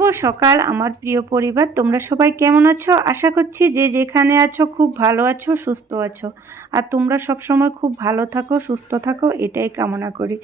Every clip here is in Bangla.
শুভ সকাল, আমার প্রিয় পরিবার। তোমরা সবাই কেমন আছো? আশা করছি যে যেখানে আছো খুব ভালো আছো, সুস্থ আছো। আর তোমরা সব সময় খুব ভালো থাকো, সুস্থ থাকো, এটাই কামনা করি।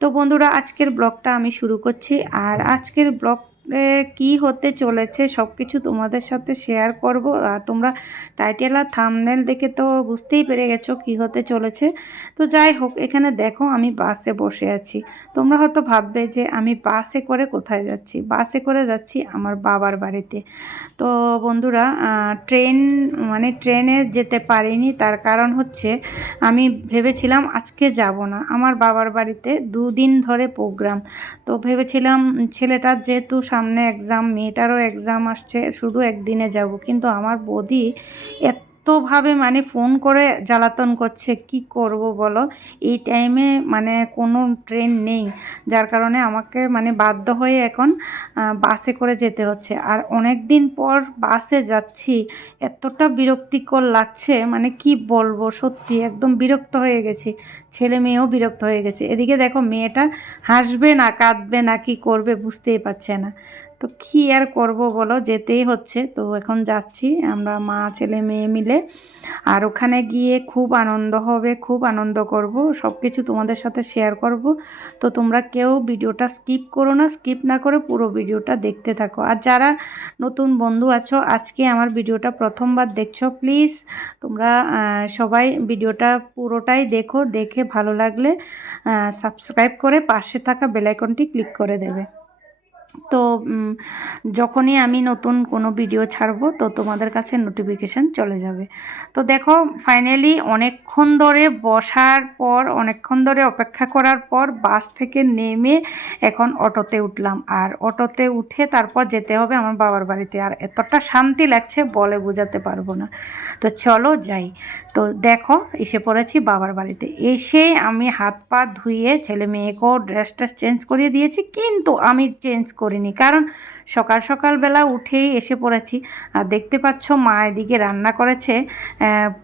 তো বন্ধুরা, আজকের ব্লগটা আমি শুরু করছি। আর আজকের ব্লগ কি হতে চলেছে সব কিছু তোমাদের সাথে শেয়ার করব। আর তোমরা টাইটেল আর থামনেল দেখে তো বুঝতেই পেরে গেছো কি হতে চলেছে। তো যাই হোক, এখানে দেখো আমি বাসে বসে আছি। তোমরা হয়তো ভাববে যে আমি বাসে করে কোথায় যাচ্ছি? বাসে করে যাচ্ছি আমার বাবার বাড়িতে। তো বন্ধুরা ট্রেন মানে ট্রেনে যেতে পারিনি, তার কারণ হচ্ছে আমি ভেবেছিলাম আজকে যাব না। আমার বাবার বাড়িতে দুদিন ধরে প্রোগ্রাম তো ভেবেছিলাম ছেলেটার যেহেতু সামনে এক্সাম মেয়েটারও এক্সাম আসছে শুধু একদিনে যাব। কিন্তু আমার বৌদি এতভাবে মানে ফোন করে জ্বালাতন করছে, কি করব বলো? এই টাইমে মানে কোনো ট্রেন নেই, যার কারণে আমাকে মানে বাধ্য হয়ে এখন বাসে করে যেতে হচ্ছে। আর অনেক দিন পর বাসে যাচ্ছি, এতটা বিরক্তিকর লাগছে মানে কি বলব সত্যি, একদম বিরক্ত হয়ে গেছি। ছেলে মেয়েও বিরক্ত হয়ে গেছে। এদিকে দেখো মেয়েটা হাসবে না, কাঁদবে না, কি করবে বুঝতেই পারছে না। তো কী আর করব বলো? যেতেই হচ্ছে। তো এখন যাচ্ছি আমরা মা, ছেলে, মেয়ে মিলে। আর ওখানে গিয়ে খুব আনন্দ হবে, খুব আনন্দ করব। সব কিছু তোমাদের সাথে শেয়ার করব। তো তোমরা কেউ ভিডিওটা স্কিপ করো না স্কিপ না করে পুরো ভিডিওটা দেখতে থাকো। আর যারা নতুন বন্ধু আছো, আজকে আমার ভিডিওটা প্রথমবার দেখছ প্লিজ তোমরা সবাই ভিডিওটা পুরোটাই দেখো। দেখে ভালো লাগলে সাবস্ক্রাইব করে পাশে থাকা বেলাইকনটি ক্লিক করে দেবে। তো যখনই আমি নতুন কোনো ভিডিও ছাড়বো, তো তোমাদের কাছে নোটিফিকেশান চলে যাবে। তো দেখো ফাইনালি অনেকক্ষণ ধরে বসার পর, অনেকক্ষণ ধরে অপেক্ষা করার পর বাস থেকে নেমে এখন অটোতে উঠলাম। আর অটোতে উঠে তারপর যেতে হবে আমার বাবার বাড়িতে। আর এতটা শান্তি লাগছে বলে বোঝাতে পারব না। তো চলো যাই। তো দেখো, এসে পড়েছি বাবার বাড়িতে। এসে আমি হাত পা ধুয়ে ছেলে মেয়েকেও ড্রেস ট্রেস চেঞ্জ করিয়ে দিয়েছি, কিন্তু আমি চেঞ্জ করিনি। কারণ সকাল সকালবেলা উঠেই এসে পড়েছি। আর দেখতে পাচ্ছ মা এদিকে রান্না করেছে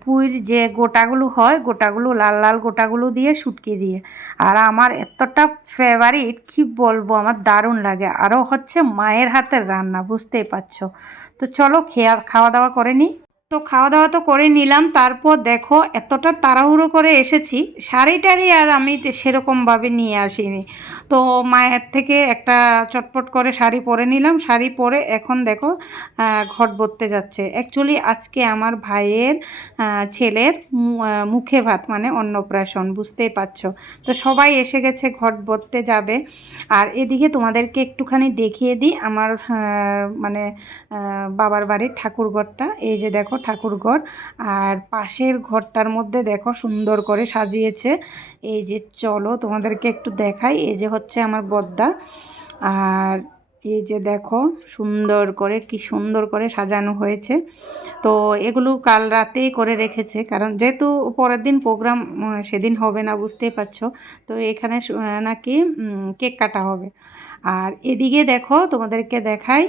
পুইর যে গোটাগুলো হয়, গোটাগুলো, লাল লাল গোটাগুলো দিয়ে শুটকি দিয়ে। আর আমার এতটা ফেভারিট কি বলব, আমার দারুণ লাগে। আরও হচ্ছে মায়ের হাতের রান্না, বুঝতেই পারছ। তো চলো খেয়া খাওয়া দাওয়া করে নিই। তো খাওয়া দাওয়া তো করে নিলাম, তারপর দেখো এতটা তাড়াহুড়ো করে এসেছি শাড়ি টাড়ি আর আমি সেরকমভাবে নিয়ে আসিনি। তো মায়ের থেকে একটা চটপট করে শাড়ি পরে নিলাম, শাড়ি পরে এখন দেখো ঘট বলতে যাচ্ছে। অ্যাকচুয়ালি আজকে আমার ভাইয়ের ছেলের মুখে ভাত মানে অন্নপ্রাশন, বুঝতেই পারছ? তো সবাই এসে গেছে ঘট বলতে যাবে। আর এদিকে তোমাদেরকে একটুখানি দেখিয়ে দিই, আমার মানে বাবার বাড়ির ঠাকুরঘরটা। এই যে দেখো ঠাকুরঘর। আর পাশের ঘরটার মধ্যে দেখো সুন্দর করে সাজিয়েছে। এই যে চলো তোমাদেরকে একটু দেখাই। এই যে হচ্ছে আমার বদ্দা। আর এই যে দেখো সুন্দর করে কি সুন্দর করে সাজানো হয়েছে। তো এগুলো কাল রাতেই করে রেখেছে। কারণ যেহেতু পরের দিন প্রোগ্রাম সেদিন হবে না, বুঝতেই পারছ। তো এখানে নাকি কেক কাটা হবে। আর এদিকে দেখো তোমাদেরকে দেখাই।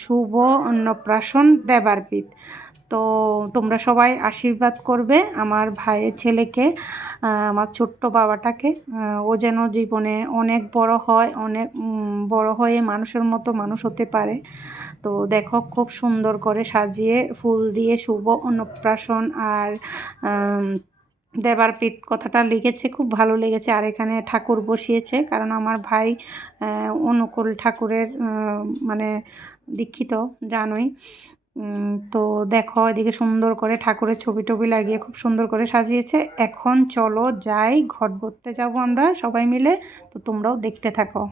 শুভ অন্নপ্রাশন দেবার পিত তো তোমরা সবাই আশীর্বাদ করবে আমার ভাইয়ের ছেলেকে আমার ছোট্ট বাবাটাকে। ও যেন জীবনে অনেক বড় হয়, অনেক বড় হয়ে মানুষের মতো মানুষ হতে পারে। তো দেখো খুব সুন্দর করে সাজিয়ে ফুল দিয়ে শুভ অন্নপ্রাশন আর দেবার পিত কথাটা লিখেছে, খুব ভালো লেগেছে। আর এখানে ঠাকুর বসিয়েছে, কারণ আমার ভাই অনুকূল ঠাকুরের মানে দীক্ষিত, জানোই। তো দেখো, এদিকে সুন্দর করে ঠাকুরের ছবি টবি লাগিয়ে খুব সুন্দর করে সাজিয়েছে। এখন চলো যাই, ঘট ভরতে যাব আমরা সবাই মিলে। তো তোমরাও দেখতে থাকো।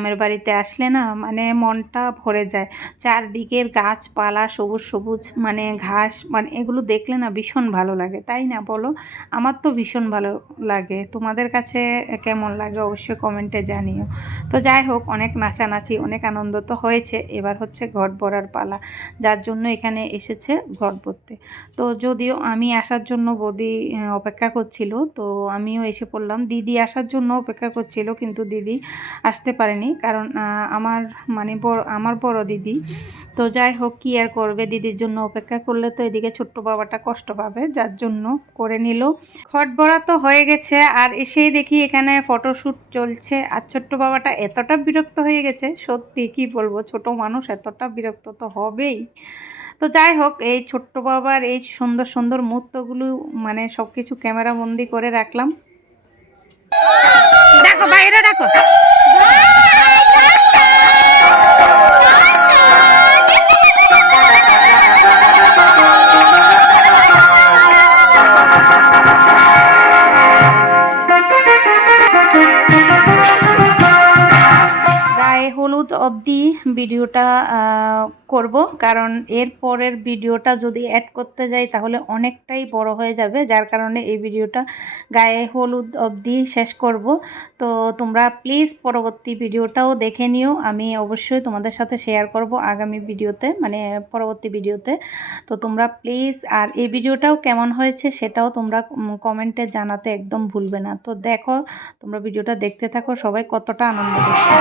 গ্রামের বাড়িতে আসলে না মানে মনটা ভরে যায়। চারদিকের গাছপালা, সবুজ সবুজ মানে ঘাস মানে এগুলো দেখলে না ভীষণ ভালো লাগে। তাই না বলো? আমার তো ভীষণ ভালো লাগে। তোমাদের কাছে কেমন লাগে অবশ্যই কমেন্টে জানিও। তো যাই হোক, অনেক নাচানাচি, অনেক আনন্দ তো হয়েছে। এবার হচ্ছে ঘট ভরার পালা, যার জন্য এখানে এসেছে ঘট ভরতে তো যদিও আমি আসার জন্য বৌদি অপেক্ষা করছিল, তো আমিও এসে পড়লাম। দিদি আসার জন্য অপেক্ষা করছিল, কিন্তু দিদি আসতে পারেনি। কারণ আমার মানে বড়, আমার বড় দিদি। তো যাই হোক, কি আর করবে? দিদির জন্য অপেক্ষা করলে তো এদিকে ছোট্ট বাবাটা কষ্ট পাবে, যার জন্য করে নিল। খট ভরা তো হয়ে গেছে, আর এসেই দেখি এখানে ফটোশ্যুট চলছে। আর ছোট্ট বাবাটা এতটা বিরক্ত হয়ে গেছে, সত্যি কি বলব, ছোট মানুষ এতটা বিরক্ত তো হবেই। তো যাই হোক, এই ছোট্ট বাবার এই সুন্দর সুন্দর মুহূর্তগুলো মানে সব কিছু ক্যামেরা বন্দি করে রাখলাম। দেখো, বাইরে দেখো। ভিডিওটা করব। কারণ এর পরের ভিডিওটা যদি অ্যাড করতে যাই, তাহলে অনেকটাই বড় হয়ে যাবে। যার কারণে এই ভিডিওটা গায়ে হলুদ অবধি শেষ করব। তো তোমরা প্লিজ পরবর্তী ভিডিওটাও দেখে নিও। আমি অবশ্যই তোমাদের সাথে শেয়ার করব আগামী ভিডিওতে মানে পরবর্তী ভিডিওতে। তো তোমরা প্লিজ আর এই ভিডিওটাও কেমন হয়েছে সেটাও তোমরা কমেন্টে জানাতে একদম ভুলবে না। তো দেখো, তোমরা ভিডিওটা দেখতে থাকো। সবাই কতটা আনন্দ করছে।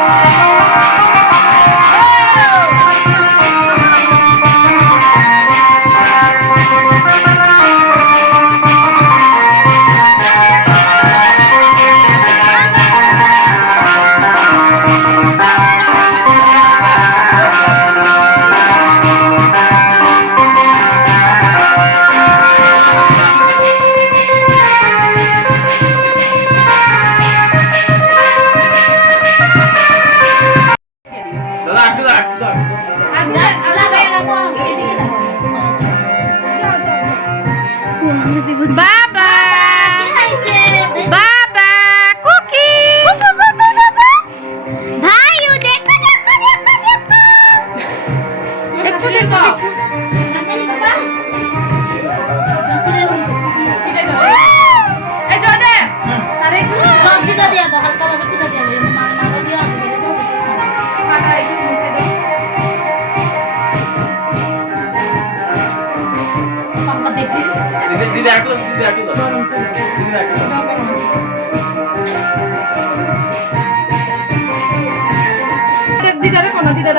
দিদি একটু দিদি একটু। দিদি একটু। দিদারে কোনা দিদা